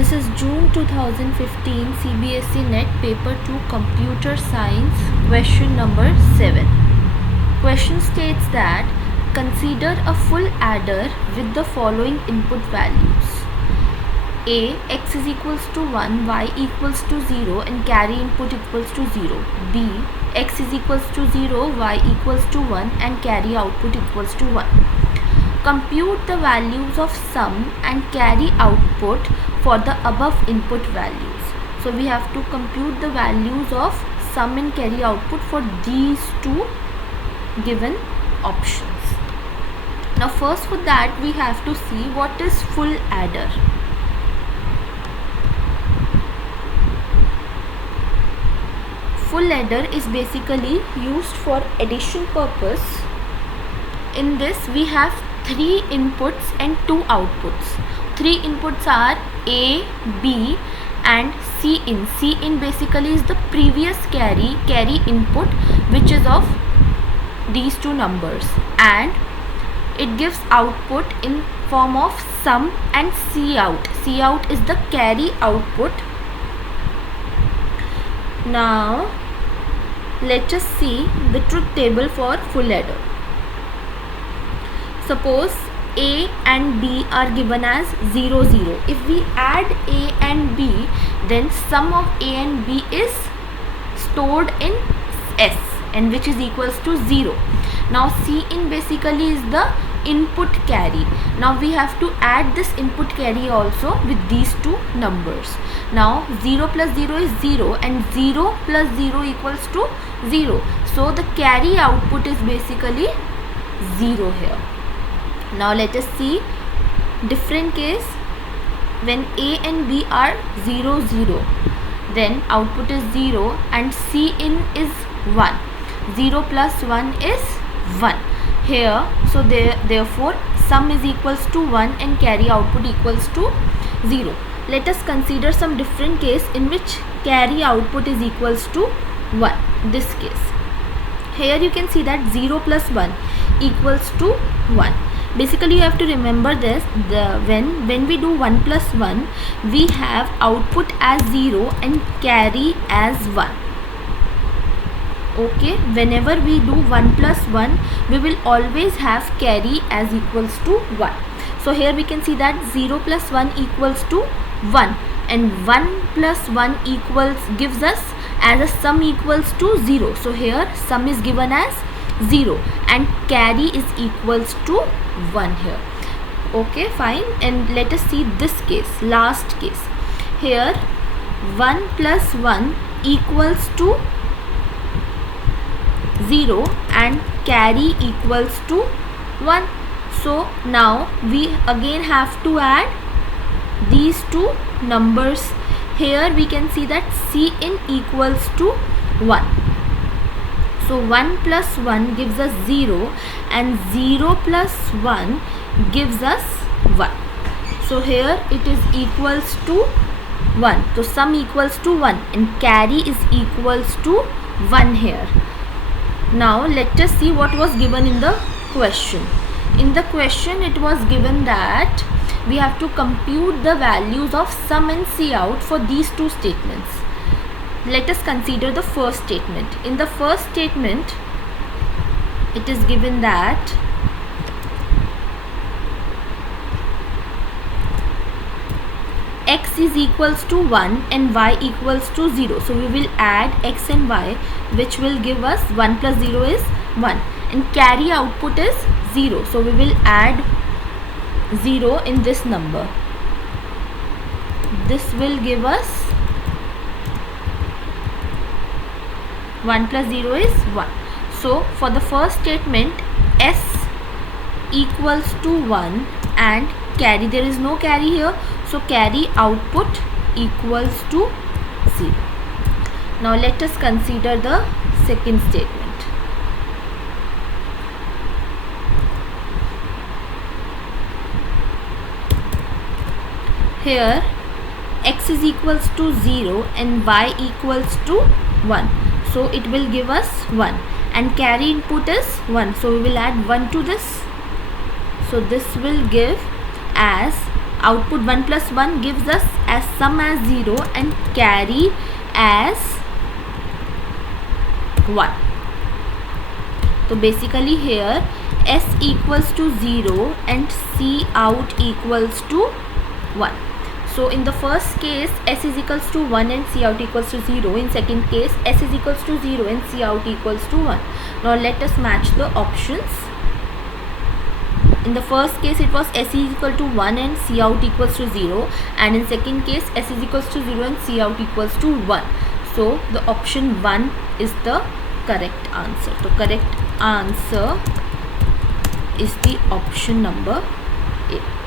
This is June 2015 CBSE Net Paper 2 Computer Science question number 7. Question states that consider a full adder with the following input values: A. X is equals to 1, Y equals to 0 and carry input equals to 0. B. X is equals to 0, Y equals to 1 and carry output equals to 1. Compute the values of sum and carry output for the above input values. So we have to compute the values of sum and carry output for these two given options. Now first, for that we have to see what is full adder. Full adder is basically used for addition purpose. In this we have 3 inputs and 2 outputs. 3 inputs are A, B and C in. C in basically is the previous carry input which is of these two numbers, and it gives output in form of sum and C out. C out is the carry output. Now let us see the truth table for full adder. Suppose A and B are given as 0, 0. If we add A and B, then sum of A and B is stored in S, and which is equals to 0. Now C in basically is the input carry. Now we have to add this input carry also with these two numbers. Now 0 plus 0 is 0 and 0 plus 0 equals to 0. So the carry output is basically 0 here. Now let us see different case. When A and B are 0, 0, then output is 0 and C in is 1. 0 plus 1 is 1 here. So therefore sum is equals to 1 and carry output equals to 0. Let us consider some different case in which carry output is equals to 1. This case, here you can see that 0 plus 1 equals to 1. Basically you have to remember this, when we do 1 plus 1, we have output as 0 and carry as 1. Okay, whenever we do 1 plus 1, we will always have carry as equals to 1. So here we can see that 0 plus 1 equals to 1 and 1 plus 1 equals gives us as a sum equals to 0. So here sum is given as 0 and carry is equals to 1 here. Okay, fine. And let us see this case, last case. Here 1 plus 1 equals to 0 and carry equals to 1. So now we again have to add these two numbers. Here we can see that C in equals to 1. So 1 plus 1 gives us 0 and 0 plus 1 gives us 1. So here it is equals to 1. So sum equals to 1 and carry is equals to 1 here. Now let us see what was given in the question. In the question it was given that we have to compute the values of sum and C out for these two statements. Let us consider the first statement. In the first statement, it is given that X is equals to 1 and Y equals to 0. So we will add X and Y, which will give us 1 plus 0 is 1 and carry output is 0. So we will add 0 in this number. This will give us 1 plus 0 is 1. So for the first statement, S equals to 1 and carry, there is no carry here, so carry output equals to 0. Now let us consider the second statement. Here X is equals to 0 and Y equals to 1. So it will give us 1 and carry input is 1. So we will add 1 to this. So this will give as output 1 plus 1 gives us as sum as 0 and carry as 1. So basically here S equals to 0 and C out equals to 1. So in the first case S is equals to 1 and C out equals to 0. In second case S is equals to 0 and C out equals to 1. Now let us match the options. In the first case it was S is equal to 1 and C out equals to 0, and in second case S is equals to 0 and C out equals to 1. So the option 1 is the correct answer. So correct answer is the option number A.